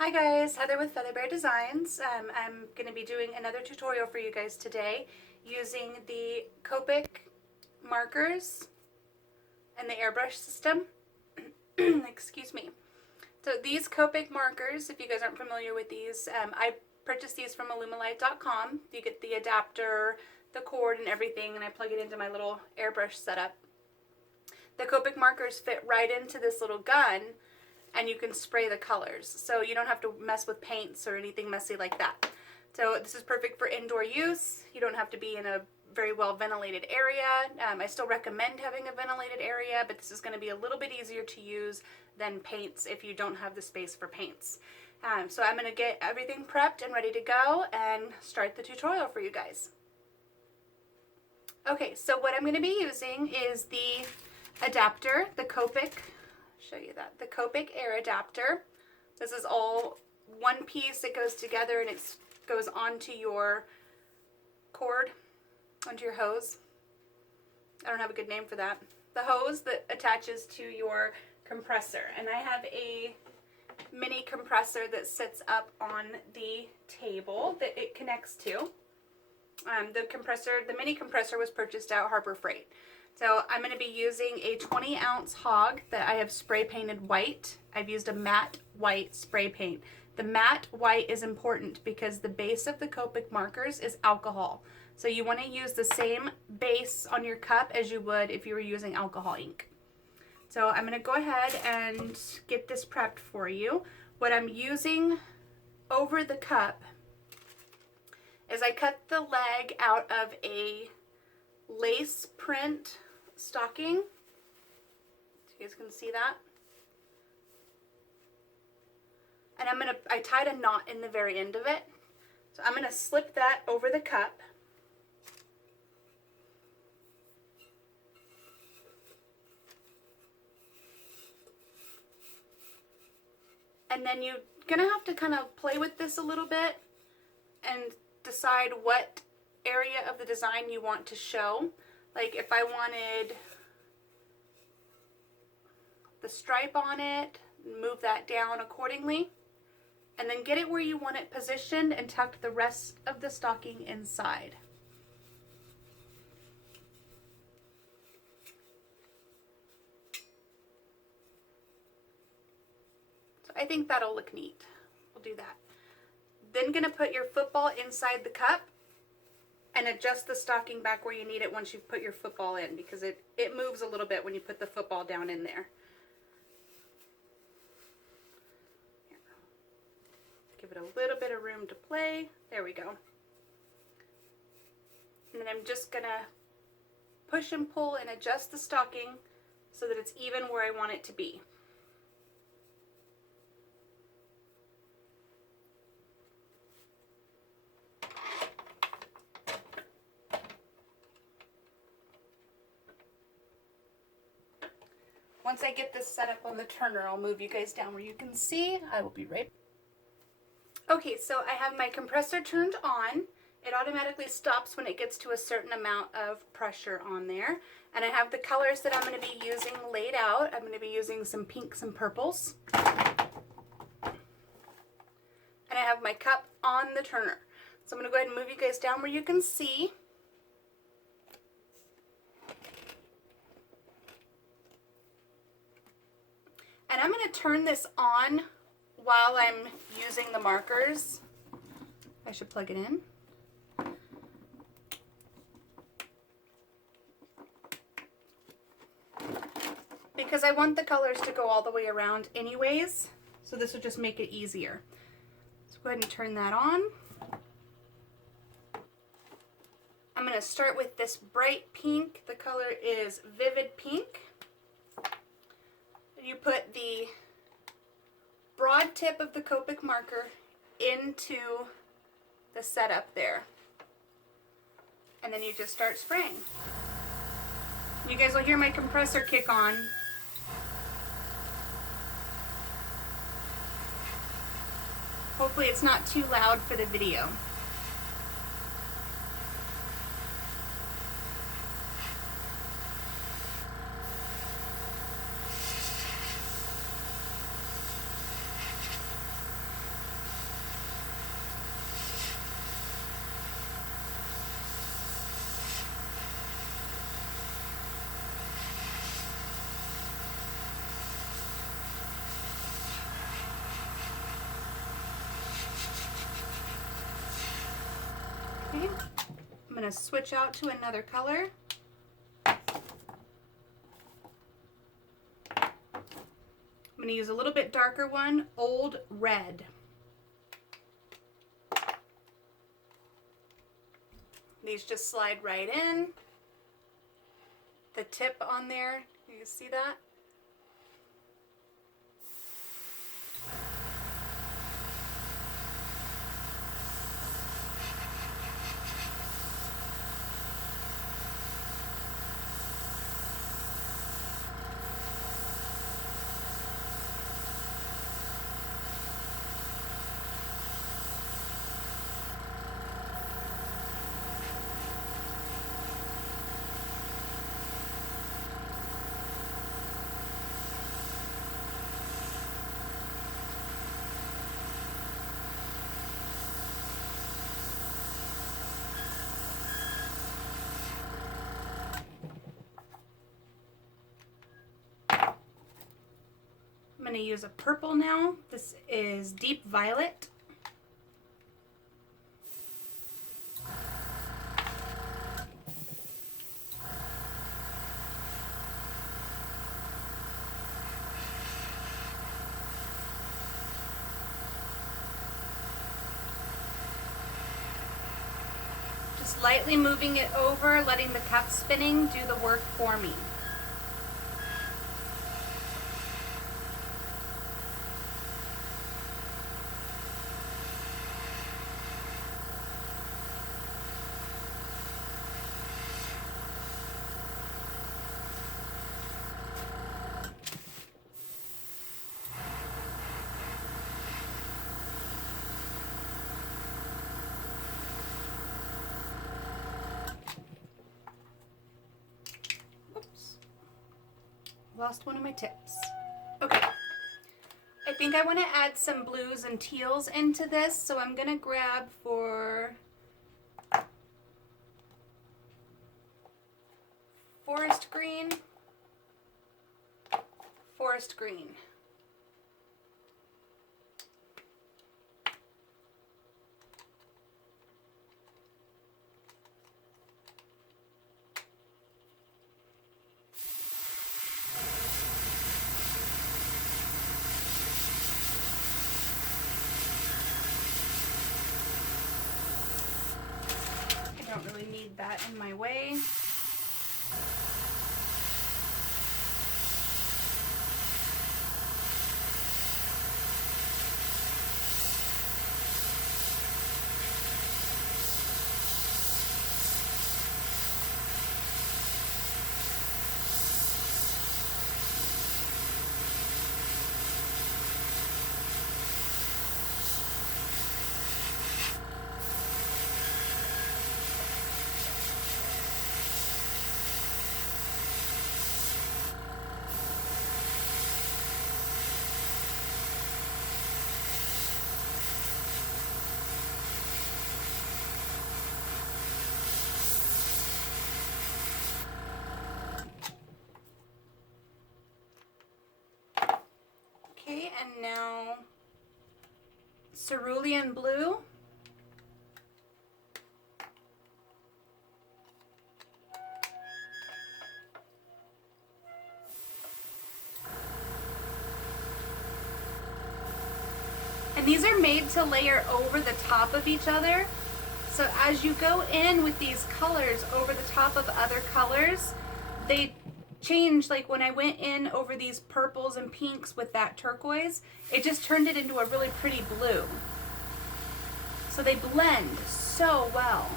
Hi guys, Heather with FeatherBear Designs. I'm going to be doing another tutorial for you guys today using the Copic markers and the airbrush system. Excuse me. So these Copic markers, if you guys aren't familiar with these, I purchased these from Illumilite.com. You get the adapter, the cord and everything, and I plug it into my little airbrush setup. The Copic markers fit right into this little gun, and you can spray the colors, so you don't have to mess with paints or anything messy like that. So this is perfect for indoor use. You don't have to be in a very well ventilated area. I still recommend having a ventilated area, but this is going to be a little bit easier to use than paints if you don't have the space for paints. So I'm going to get everything prepped and ready to go and start the tutorial for you guys. Okay, so what I'm going to be using is the adapter, the Copic. Show you that, the Copic Air Adapter. This is all one piece. It goes together and it goes onto your cord, onto your hose. I don't have a good name for that. The hose that attaches to your compressor. And I have a mini compressor that sits up on the table that it connects to. The mini compressor was purchased at Harbor Freight. So I'm going to be using a 20-ounce hog that I have spray painted white. I've used a matte white spray paint. The matte white is important because the base of the Copic markers is alcohol. So you want to use the same base on your cup as you would if you were using alcohol ink. So I'm going to go ahead and get this prepped for you. What I'm using over the cup is I cut the leg out of a lace print stocking, so you guys can see that. And I tied a knot in the very end of it. So I'm gonna slip that over the cup. And then you're gonna have to kind of play with this a little bit and decide what area of the design you want to show. Like if I wanted the stripe on it, move that down accordingly, and then get it where you want it positioned and tuck the rest of the stocking inside. So I think that'll look neat. We'll do that. Then gonna put your football inside the cup and adjust the stocking back where you need it once you've put your football in, because it moves a little bit when you put the football down in there. Here. Give it a little bit of room to play. There we go. And then I'm just gonna push and pull and adjust the stocking so that it's even where I want it to be. Once I get this set up on the turner, I'll move you guys down where you can see. I will be right. Okay, so I have my compressor turned on. It automatically stops when it gets to a certain amount of pressure on there. And I have the colors that I'm going to be using laid out. I'm going to be using some pinks and purples. And I have my cup on the turner. So I'm going to go ahead and move you guys down where you can see. And I'm going to turn this on while I'm using the markers. I should plug it in. Because I want the colors to go all the way around anyways, so this will just make it easier. So go ahead and turn that on. I'm going to start with this bright pink. The color is Vivid Pink. You put the broad tip of the Copic marker into the setup there. And then you just start spraying. You guys will hear my compressor kick on. Hopefully it's not too loud for the video. Okay, I'm going to switch out to another color. I'm going to use a little bit darker one, Old Red. These just slide right in. The tip on there, you see that? I'm going to use a purple now. This is Deep Violet. Just lightly moving it over, letting the cup spinning do the work for me. Lost one of my tips. Okay. I think I want to add some blues and teals into this, so I'm going to grab for forest green. Forest green. I don't really need that in my way. Okay, and now Cerulean Blue. And these are made to layer over the top of each other. So as you go in with these colors over the top of other colors, they change. Like when I went in over these purples and pinks with that turquoise, it just turned it into a really pretty blue. So they blend so well.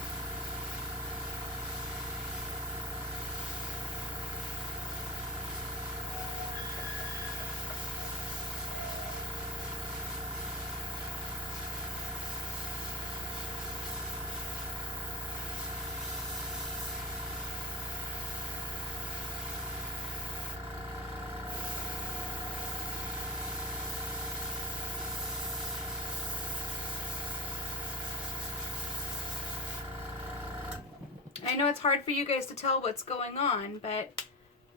I know it's hard for you guys to tell what's going on, but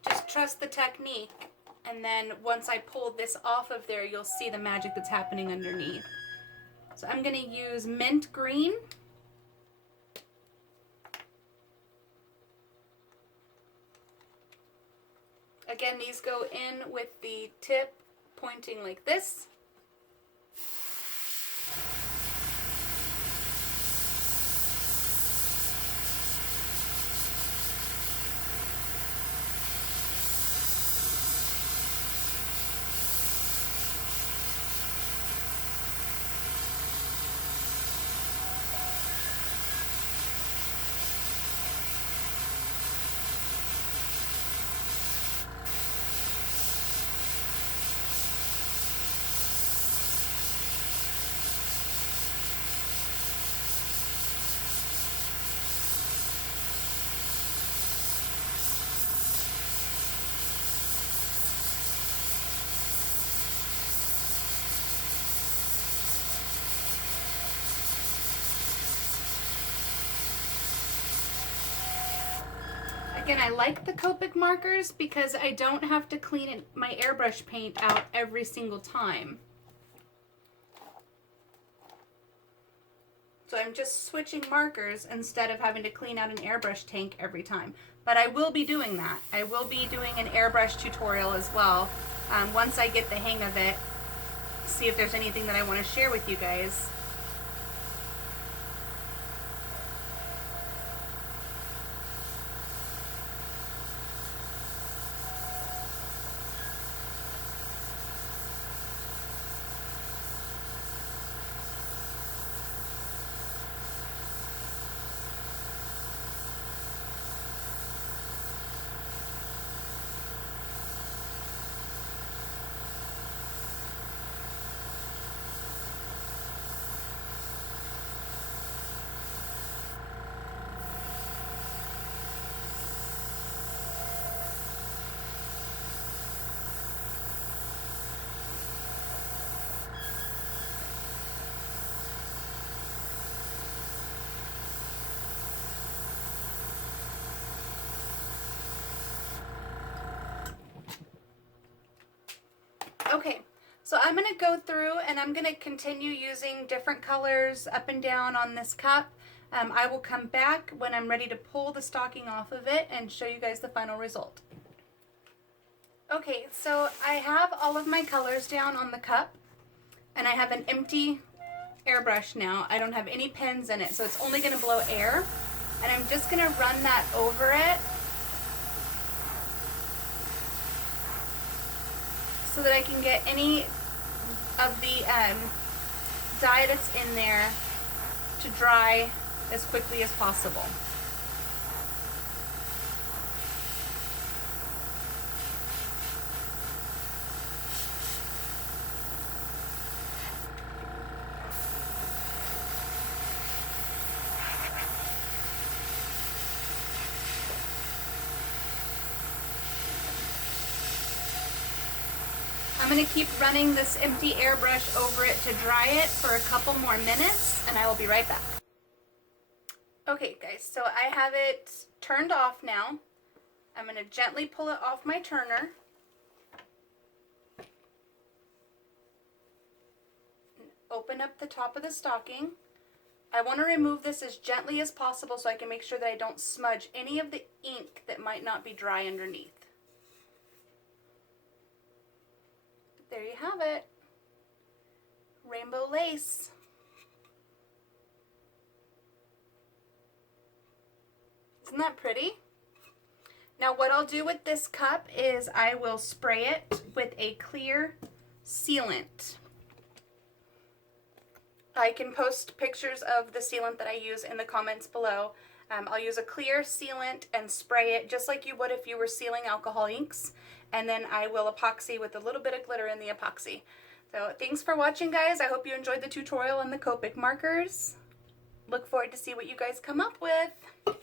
just trust the technique. And then once I pull this off of there, you'll see the magic that's happening underneath. So I'm going to use mint green. again, these go in with the tip pointing like this. Again, I like the Copic markers because I don't have to clean my airbrush paint out every single time. So I'm just switching markers instead of having to clean out an airbrush tank every time. But I will be doing that. I will be doing an airbrush tutorial as well once I get the hang of it. See if there's anything that I want to share with you guys. Okay, so I'm going to go through and I'm going to continue using different colors up and down on this cup. I will come back when I'm ready to pull the stocking off of it and show you guys the final result. Okay, so I have all of my colors down on the cup and I have an empty airbrush now. I don't have any pens in it, so it's only going to blow air. And I'm just going to run that over it so that I can get any of the dye that's in there to dry as quickly as possible. I'm going to keep running this empty airbrush over it to dry it for a couple more minutes, and I will be right back. Okay guys, so I have it turned off now. I'm going to gently pull it off my turner. Open up the top of the stocking. I want to remove this as gently as possible so I can make sure that I don't smudge any of the ink that might not be dry underneath. There you have it. Rainbow lace. Isn't that pretty? Now what I'll do with this cup is I will spray it with a clear sealant. I can post pictures of the sealant that I use in the comments below. I'll use a clear sealant and spray it just like you would if you were sealing alcohol inks. And then I will epoxy with a little bit of glitter in the epoxy. So thanks for watching, guys. I hope you enjoyed the tutorial on the Copic markers. Look forward to see what you guys come up with.